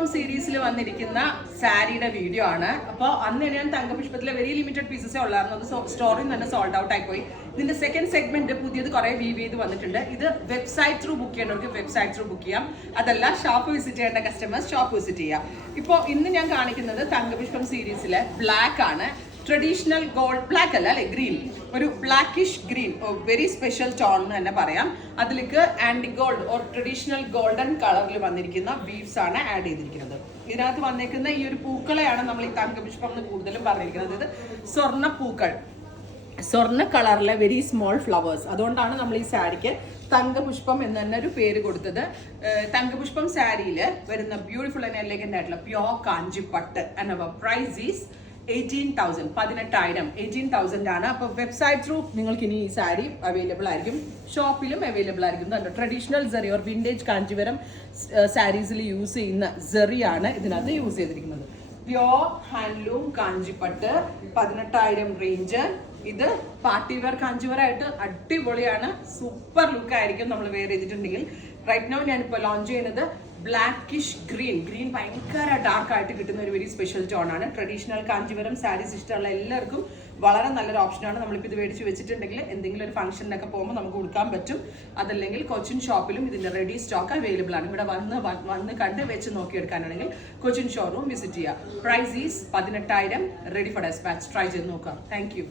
തങ്കപുഷ്പം സീരീസിൽ വന്നിരിക്കുന്ന സാരിയുടെ വീഡിയോ ആണ്. അപ്പോൾ അന്ന് ഞാൻ തങ്കപുഷ്പത്തിലെ വെരി ലിമിറ്റഡ് പീസസേ ഉള്ളായിരുന്നു. അത് സ്റ്റോറിൽ തന്നെ സോൾഡ് ഔട്ട് ആയിപ്പോയി. ഇതിന്റെ സെക്കൻഡ് സെഗ്മെന്റ് പുതിയത് കുറെ വീവ് ചെയ്ത് വന്നിട്ടുണ്ട്. ഇത് വെബ്സൈറ്റ് ത്രൂ ബുക്ക് ചെയ്യേണ്ടവർക്ക് വെബ്സൈറ്റ് ത്രൂ ബുക്ക് ചെയ്യാം. അതല്ല ഷോപ്പ് വിസിറ്റ് ചെയ്യേണ്ട കസ്റ്റമേഴ്സ് ഷോപ്പ് വിസിറ്റ് ചെയ്യാം. ഇപ്പോൾ ഇന്ന് ഞാൻ കാണിക്കുന്നത് തങ്കപുഷ്പം സീരീസിലെ ബ്ലാക്ക് ആണ്. ട്രഡീഷണൽ ഗോൾഡ് ബ്ലാക്ക് അല്ല അല്ലെ, ഗ്രീൻ, ഒരു blackish green, very special tone എന്ന് തന്നെ പറയാം. അതിലേക്ക് anti gold or traditional golden കളറിൽ വന്നിരിക്കുന്ന ബീഡ്സ് ആണ് ആഡ് ചെയ്തിരിക്കുന്നത്. ഇതിനകത്ത് വന്നിരിക്കുന്ന ഈ ഒരു പൂക്കളെയാണ് നമ്മൾ ഈ തങ്കപുഷ്പം എന്ന് കൂടുതലും പറഞ്ഞിരിക്കുന്നത്. ഇത് സ്വർണ്ണ പൂക്കൾ, സ്വർണ്ണ കളറിലെ വെരി സ്മോൾ ഫ്ലവേഴ്സ്. അതുകൊണ്ടാണ് നമ്മൾ ഈ സാരിക്ക് തങ്കപുഷ്പം എന്ന് തന്നെ ഒരു പേര് കൊടുത്തത്. തങ്കപുഷ്പം സാരിയിൽ വരുന്ന ബ്യൂട്ടിഫുൾ ആൻഡ് എലഗന്റ് ആയിട്ടുള്ള പ്യോർ കാഞ്ചിപ്പട്ട് ആൻഡ് അവർ പ്രൈസ് ഈസ് 18,000, 18,000 ആണ്. അപ്പോൾ വെബ്സൈറ്റ് ത്രൂ നിങ്ങൾക്ക് ഇനി ഈ സാരി അവൈലബിൾ ആയിരിക്കും, ഷോപ്പിലും അവൈലബിൾ ആയിരിക്കും. Traditional zari or vintage Kanchipuram സാരീസിൽ യൂസ് ചെയ്യുന്ന സെറിയാണ് ഇതിനകത്ത് യൂസ് ചെയ്തിരിക്കുന്നത്. പ്യോർ ഹാൻഡ്ലൂം കാഞ്ചിപ്പട്ട് 18,000 റേഞ്ച്. ഇത് പാർട്ടി വെയർ കാഞ്ചീവറായിട്ട് അടിപൊളിയാണ്, സൂപ്പർ ലുക്ക് ആയിരിക്കും നമ്മൾ വെയർ ചെയ്തിട്ടുണ്ടെങ്കിൽ. റൈറ്റ് നൗ ഞാനിപ്പോൾ ലോഞ്ച് ചെയ്യുന്നത് ബ്ലാക്കിഷ് ഗ്രീൻ. ഗ്രീൻ ഭയങ്കര ഡാർക്ക് ആയിട്ട് കിട്ടുന്ന ഒരു വെരി സ്പെഷ്യൽ ടോൺ ആണ്. ട്രഡീഷണൽ കാഞ്ചീപുരം സാരീസ് ഇഷ്ടമുള്ള എല്ലാവർക്കും വളരെ നല്ലൊരു ഓപ്ഷനാണ്. നമ്മളിപ്പോൾ ഇത് മേടിച്ച് വെച്ചിട്ടുണ്ടെങ്കിൽ എന്തെങ്കിലും ഒരു ഫംഗ്ഷനൊക്കെ പോകുമ്പോൾ നമുക്ക് കൊടുക്കാൻ പറ്റും. അതല്ലെങ്കിൽ കൊച്ചിൻ ഷോപ്പിലും ഇതിൻ്റെ റെഡി സ്റ്റോക്ക് അവൈലബിൾ ആണ്. ഇവിടെ വന്ന് കണ്ട് വെച്ച് നോക്കിയെടുക്കാനാണെങ്കിൽ കൊച്ചിൻ ഷോറൂം വിസിറ്റ് ചെയ്യുക. Price is 18,000, ready for despatch. Try ചെയ്ത് നോക്കാം. Thank U.